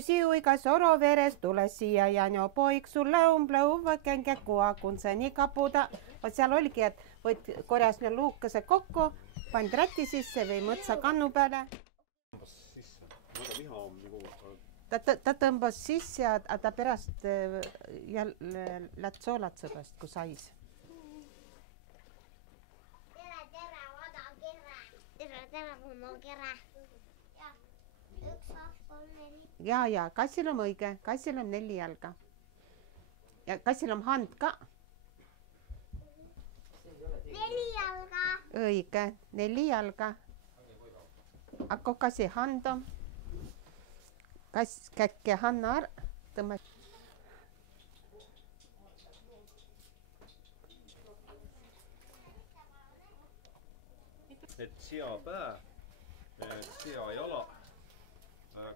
siuiga soro veres, tule siia Janjo poik, sulle umbleuvä kenkä kuakunseni kapuda. Vot seal oligi, et võid korjas ne luukese kokku, pand räti sisse või mõtsa kannu peale. Ta tõmbas sisse ja ta pärast läht soolatsõbast, kui sais. Tere, mul kera. Ja kassil on õige, kassil on 4 jalga. Ja kassil on hand ka. 4 jalga. Õige, 4 jalga. Ako kasi hand on. Kas käkke hannar. Tõmba. Et seapää, seajala,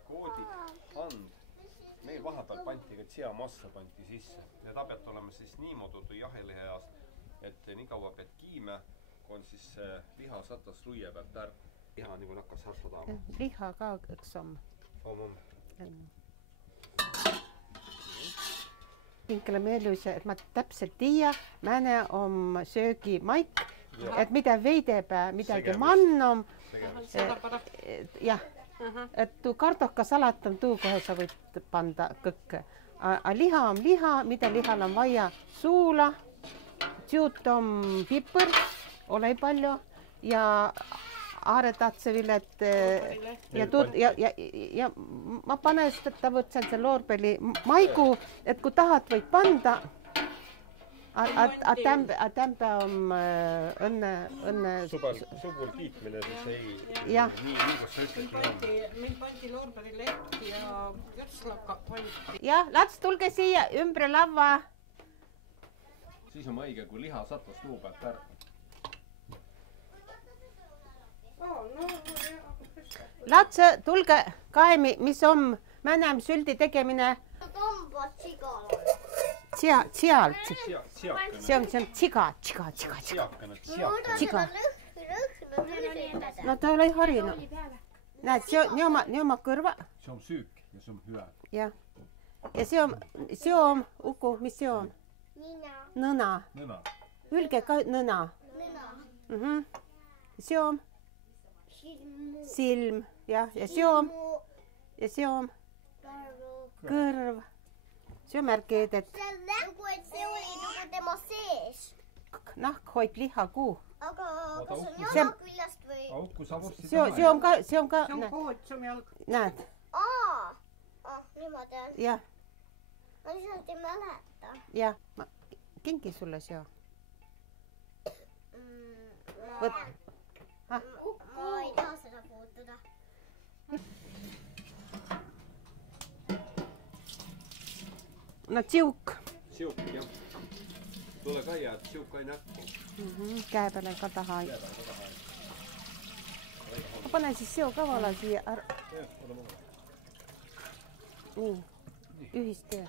koodid, hand. Meil vahepeal panti ka seamassa panti sisse. Need peavad olema siis niimoodi jaheliheas, et nii kaua pead kiime, kui on siis liha satas ruie pealt ära. Liha nagu nakkas sadama. Liha ka üks on. Kinkele meelus, et ma täpselt tiia, mäne on söögimaik, et mida veidepää, midagi mannom. Jah, et tuu kartohkasalat on tuu, kohe sa võid panda kõkke. A liha on liha, mida lihal on vaja suula, tjuut on pipõr, ole palju, ja aaretatsevilet ja ma panen seda võtsen see loorbeli maigu, et kui tahad, võid panda. A tämpe on õnne... Subul kiitmine siis ei... Nii, kus sa ütled. Meil pandi loorbeli leht ja kürslaka pandi. Jah, lats, tulge siia ümbre lava. Siis on õige, kui liha satas luu pealt ära. Lats, tulge kaemi, mis on mänem süldi tegemine. Tõmbad sigale. Sealt. See on tsiga. No ta oli harjunud. Näed, see oma kõrva. See on süük ja see on hüve. Jah. Ja see on, Uku, mis see on? Nõna. Ülge ka nõna. See on silm. Ja see on kõrv. See on märkeed, et see oli nagu tema sees. Nahk hoib liha kuu. Aga kas on jala küljest või? Auku savust see on ka. See on kood, see on jalg. Näed. Niimoodi on. Jah. Ma lihtsalt ei mäleta. Jah, kingi sulle see. Võt. Ma ei taha seda puutuda. No tsiuk. Tsiuk, jah. Tule kaia, et tsiuk kai näkku. Käe peale ka taha. Ma panen siis seo kavala siia ära. Nii, ühistöö.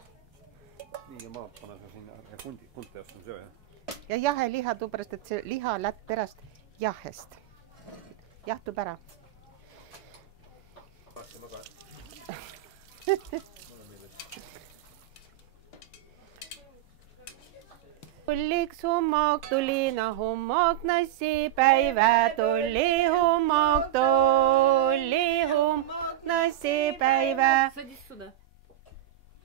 Nii, ja ma panen sinna ja kunti ostan söö, jah. Ja jahe liha tuupärast, et see liha läht pärast jahest. Jahtub ära. Tulliks hummok, tulina hummok, nassipäivä, tulli hummok, nassipäivä.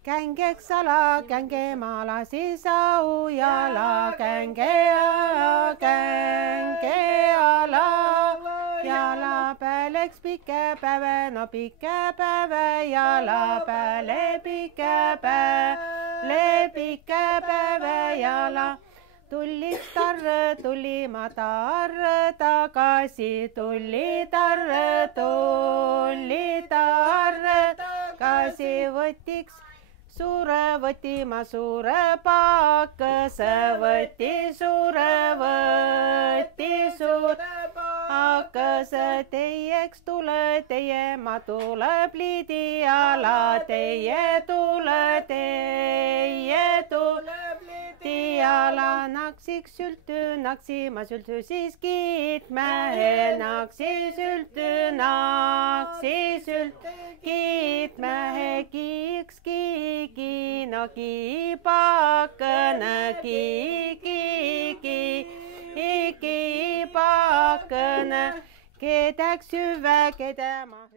Kängeks ala, känge maalasi sau jala, känge ala. Jala pääleks pike päeve, no pike päeve, jala pääle pike päeve, jala. Tulliks tarre, tuli ma tarre tagasi, tuli tarre tagasi, võtiks suure, võti ma suure pakese, võti suure pakese, teieks tule, teie ma tuleb liidi ala, teie tule tiala naksiks sültü, naksima sültü siis kiitmähe, naksi sültü, naksi sültü, kiitmähe, kiiks, kiiki, no kiipakõne, kiipakõne, kedäks hüve, keda ma